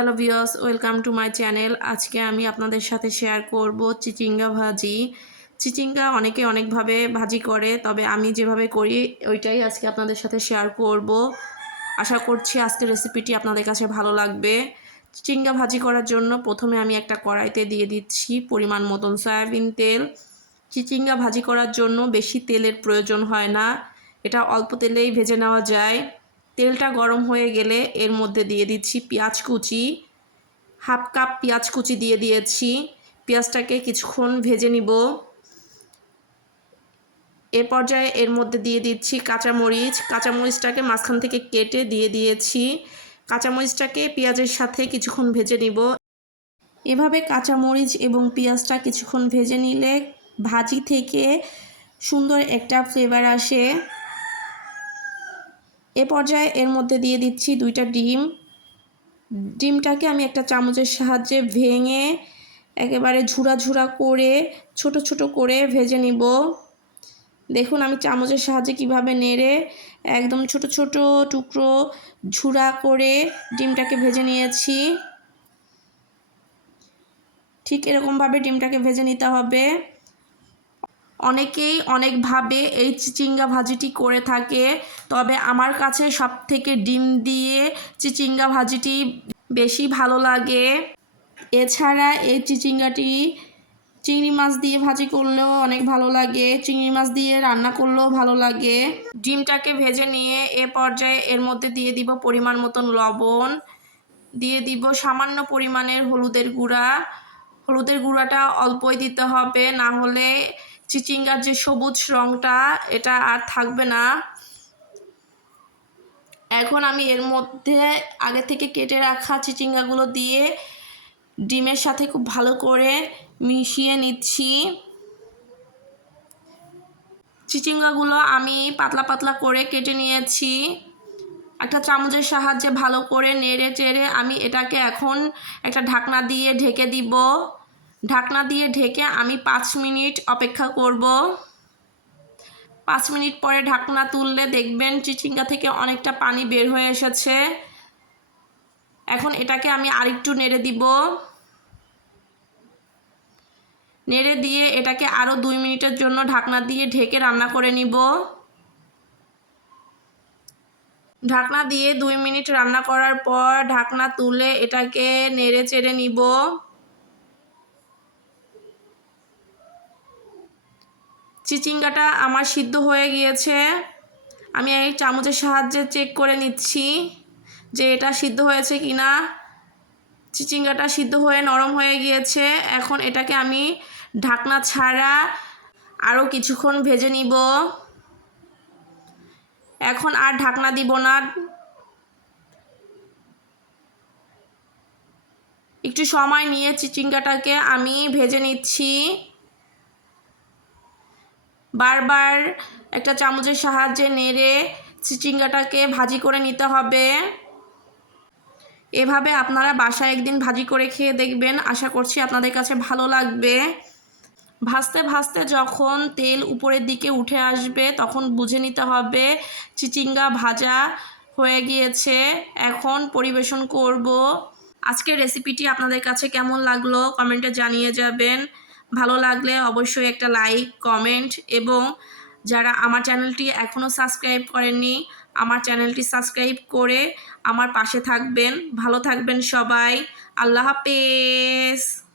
Hello viewers welcome to my channel. আজকে আমি আপনাদের সাথে শেয়ার করব চিচিঙ্গা ভাজি। চিচিঙ্গা অনেকে অনেকভাবে ভাজি করে, তবে আমি যেভাবে করি, ওইটাই আজকে আপনাদের সাথে শেয়ার করব। আশা করছি আজকে রেসিপিটি আপনাদের কাছে ভালো লাগবে। চিচিঙ্গা ভাজি করার জন্য প্রথমে আমি একটা কড়াইতে দিয়ে দিচ্ছি পরিমাণ মতন সয়াবিন তেল। চিচিঙ্গা ভাজি করার জন্য বেশি তেলের প্রয়োজন হয় না। এটা অল্প তেলেই ভেজে নেওয়া যায়। তেলটা গরম হয়ে গেলে এর মধ্যে দিয়ে দিচ্ছি পেঁয়াজ কুচি, হাফ কাপ পেঁয়াজ কুচি দিয়ে দিয়েছি। পেঁয়াজটাকে কিছুক্ষণ ভেজে নিব। এ পর্যায়ে এর মধ্যে দিয়ে দিচ্ছি কাঁচামরিচ। কাঁচামরিচটাকে মাঝখান থেকে কেটে দিয়ে দিয়েছি। কাঁচামরিচটাকে পেঁয়াজের সাথে কিছুক্ষণ ভেজে নিব। এভাবে কাঁচামরিচ এবং পেঁয়াজটা কিছুক্ষণ ভেজে নিলে ভাজি থেকে সুন্দর একটা ফ্লেভার আসে। এ পর্যায়ে এর মধ্যে দিয়ে দিচ্ছি দুইটা ডিম। ডিমটাকে আমি একটা চামচের সাহায্যে ভেঙে একেবারে ঝুরা ঝুরা করে, ছোট ছোট করে ভেজে নিব। দেখুন আমি চামচের সাহায্যে কীভাবে নেড়ে একদম ছোট ছোট টুকরো ঝুরা করে ডিমটাকে ভেজে নিয়েছি। ঠিক এরকমভাবে ডিমটাকে ভেজে নিতে হবে। অনেকেই অনেকভাবে এই চিচিঙ্গা ভাজিটি করে থাকে। তবে আমার কাছে সব থেকে ডিম দিয়ে চিচিঙ্গা ভাজিটি বেশি ভালো লাগে। এছাড়া এই চিচিঙ্গাটি চিংড়ি মাছ দিয়ে ভাজি করলেও অনেক ভালো লাগে। চিংড়ি মাছ দিয়ে রান্না করলেও ভালো লাগে। ডিমটাকে ভেজে নিয়ে এ পর্যায়ে এর মধ্যে দিয়ে দিব পরিমাণ মতন লবণ। দিয়ে দিব সামান্য পরিমাণের হলুদের গুঁড়া। হলুদের গুঁড়াটা অল্পই দিতে হবে, না হলে চিচিঙ্গার যে সবুজ রঙটা এটা আর থাকবে না। এখন আমি এর মধ্যে আগে থেকে কেটে রাখা চিচিঙ্গাগুলো দিয়ে ডিমের সাথে খুব ভালো করে মিশিয়ে নিচ্ছি। চিচিঙ্গাগুলো আমি পাতলা পাতলা করে কেটে নিয়েছি। একটা চামচের সাহায্যে ভালো করে নেড়ে চেড়ে আমি এটাকে এখন একটা ঢাকনা দিয়ে ঢেকে দিব। ঢাকনা দিয়ে ঢেকে আমি পাঁচ মিনিট অপেক্ষা করব। পাঁচ মিনিট পরে ঢাকনা তুললে দেখবেন চিচিঙ্গা থেকে অনেকটা পানি বের হয়ে এসেছে। এখন এটাকে আমি আরেকটু নেড়ে দিব। নেড়ে দিয়ে এটাকে আরও দুই মিনিটের জন্য ঢাকনা দিয়ে ঢেকে রান্না করে নিব। ঢাকনা দিয়ে দুই মিনিট রান্না করার পর ঢাকনা তুলে এটাকে নেড়ে চেড়ে নিব। চিচিঙ্গাটা আমার সিদ্ধ হয়ে গিয়েছে। আমি এই চামচের সাহায্যে চেক করে নিচ্ছি যে এটা সিদ্ধ হয়েছে কি না চিচিঙ্গাটা সিদ্ধ হয়ে নরম হয়ে গিয়েছে। এখন এটাকে আমি ঢাকনা ছাড়া আরও কিছুক্ষণ ভেজে নিব। এখন আর ঢাকনা দিব না। একটু সময় নিয়ে চিচিঙ্গাটাকে আমি ভেজে নিচ্ছি। বারবার একটা চামচের সাহায্যে নেড়ে চিচিঙ্গাটাকে ভাজি করে নিতে হবে। এভাবে আপনারা বাসায় একদিন ভাজি করে খেয়ে দেখবেন। আশা করছি আপনাদের কাছে ভালো লাগবে। ভাজতে ভাজতে যখন তেল উপরের দিকে উঠে আসবে, তখন বুঝে নিতে হবে চিচিঙ্গা ভাজা হয়ে গিয়েছে। এখন পরিবেশন করব। আজকের রেসিপিটি আপনাদের কাছে কেমন লাগল? কমেন্টে জানিয়ে যাবেন। ভালো লাগলে অবশ্যই একটা লাইক কমেন্ট এবং যারা আমার চ্যানেলটি এখনও সাবস্ক্রাইব করেননি, আমার চ্যানেলটি সাবস্ক্রাইব করে আমার পাশে থাকবেন। ভালো থাকবেন সবাই। আল্লাহ হাফেজ।